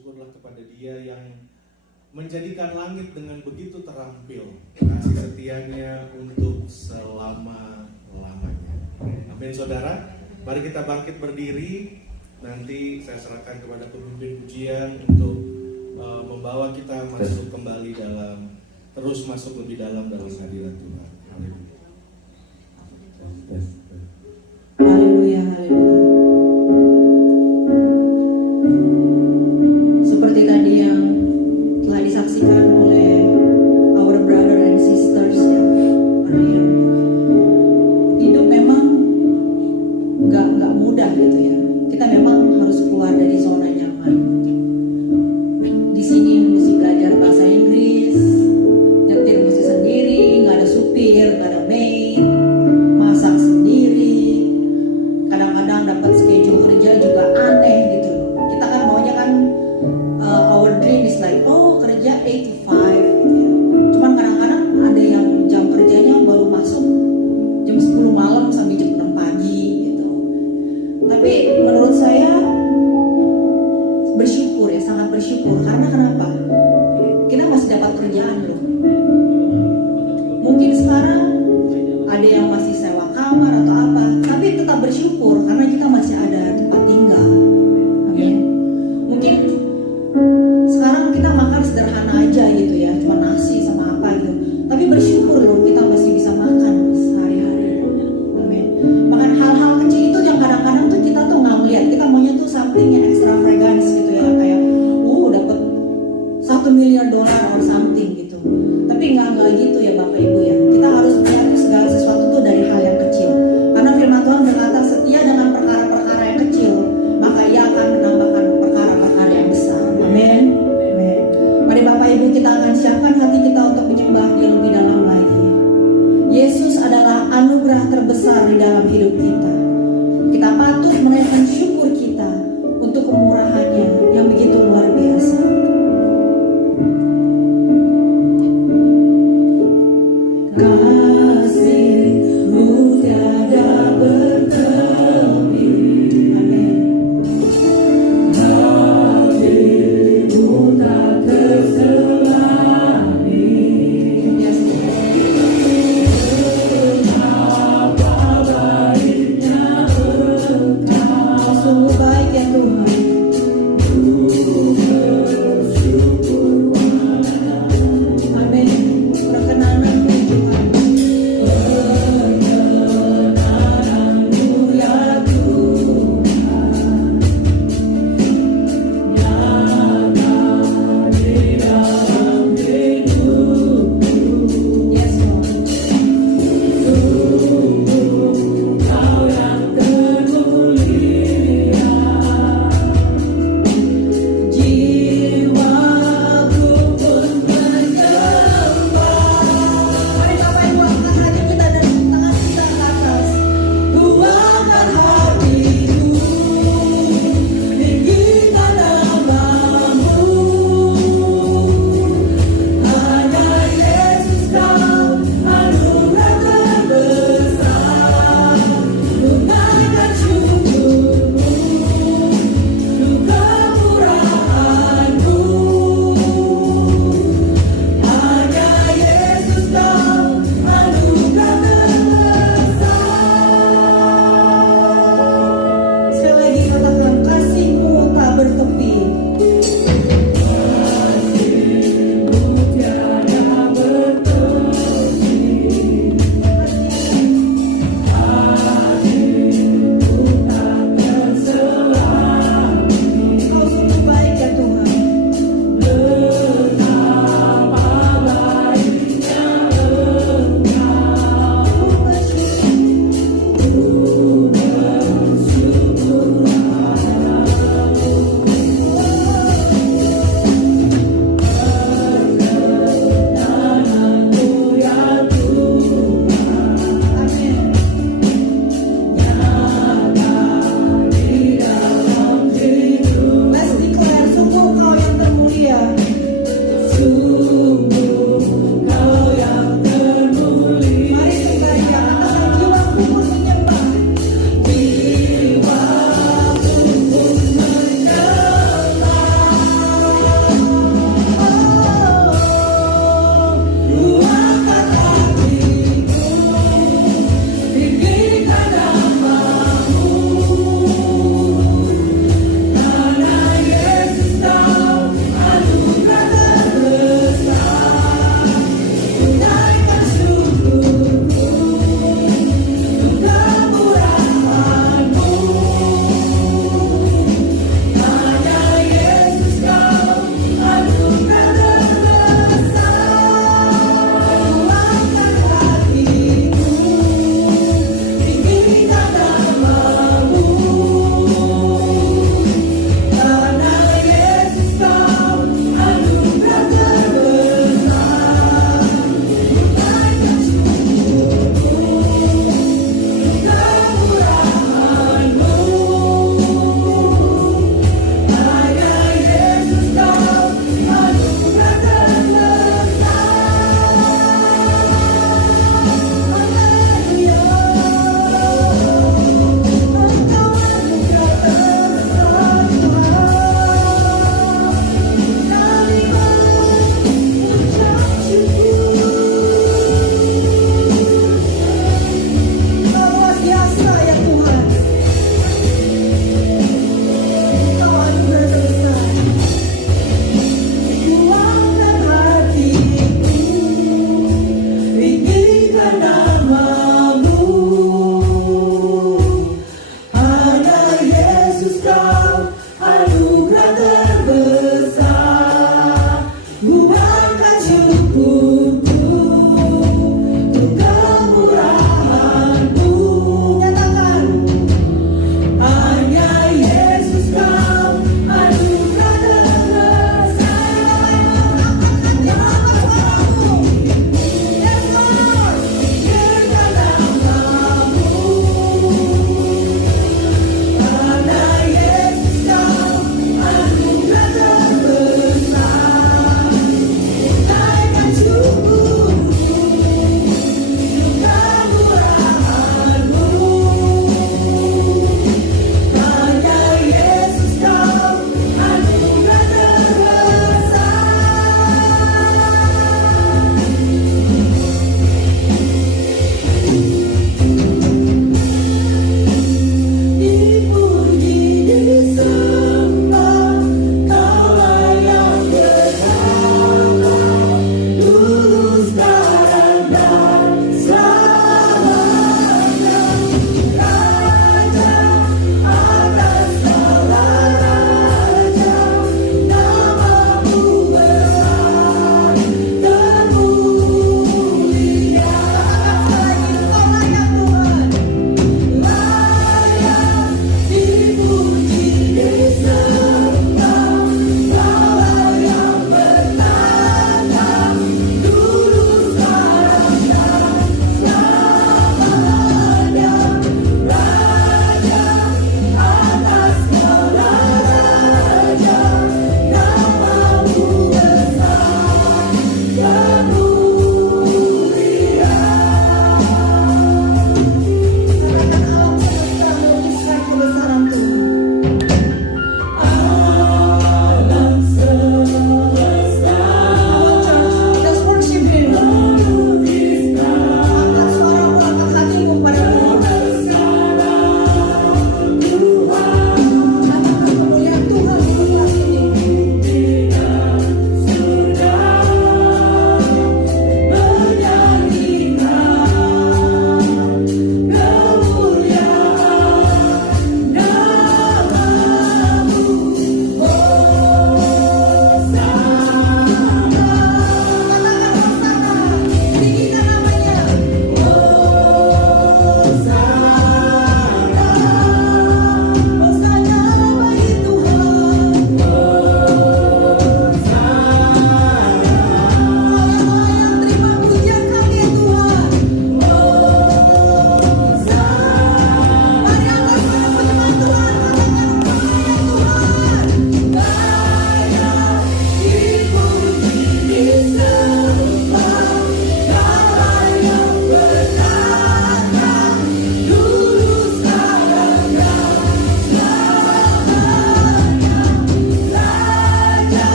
Bersyukurlah kepada Dia yang menjadikan langit dengan begitu terampil, kasih setianya untuk selama-lamanya. Amin saudara. Mari kita bangkit berdiri. Nanti saya serahkan kepada pemimpin pujian untuk membawa kita masuk kembali terus masuk lebih dalam hadirat Tuhan. Haleluya, haleluya. Seperti tadi yang telah disaksikan oleh our brother and sisters yang earlier, hidup memang nggak mudah gitu ya. Kita memang harus keluar dari zona nyaman. Di sini mesti belajar bahasa Inggris, nyetir mesti sendiri, nggak ada supir, nggak ada maid, masak sendiri. Kadang-kadang dapat schedule kerja juga aneh gitu. Kita kan maunya kan our dream is like kerja 8 to 5 gitu ya. Cuman kadang-kadang ada yang jam kerjanya baru masuk jam 10 malam sampai jam 6 pagi gitu. Tapi menurut saya bersyukur ya, sangat bersyukur. Karena kenapa? Kita masih dapat kerjaan loh. Mungkin sekarang ada yang masih sewa kamar atau apa, tapi tetap bersyukur karena kita masih ada tempat tinggal. Amin. Mungkin sekarang kita makan sederhana aja gitu ya, cuma nasi sama apa gitu. Tapi bersyukur loh kita masih bisa makan sehari-hari. Amin. Bahkan hal-hal kecil itu yang kadang-kadang tuh kita tuh nggak melihat, kita maunya tuh something yang extravagance gitu ya, kayak dapat $1 million or something gitu. Tapi nggak gitu ya Bapak Ibu ya. Kita harus melihat segala sesuatu tuh dari hal yang kecil. Karena firman Tuhan berkata setia dengan perkara-perkara yang kecil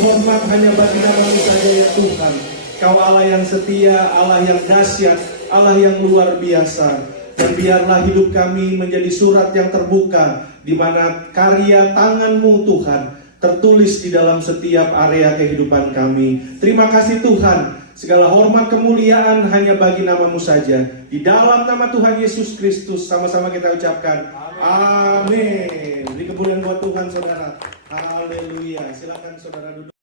hormat hanya bagi nama-Mu saja ya Tuhan. Kau Allah yang setia, Allah yang dahsyat, Allah yang luar biasa. Dan biarlah hidup kami menjadi surat yang terbuka, di mana karya tangan-Mu Tuhan tertulis di dalam setiap area kehidupan kami. Terima kasih Tuhan. Segala hormat kemuliaan hanya bagi nama-Mu saja. Di dalam nama Tuhan Yesus Kristus sama-sama kita ucapkan amin. Beri kemuliaan buat Tuhan saudara. Haleluya. Silakan saudara duduk.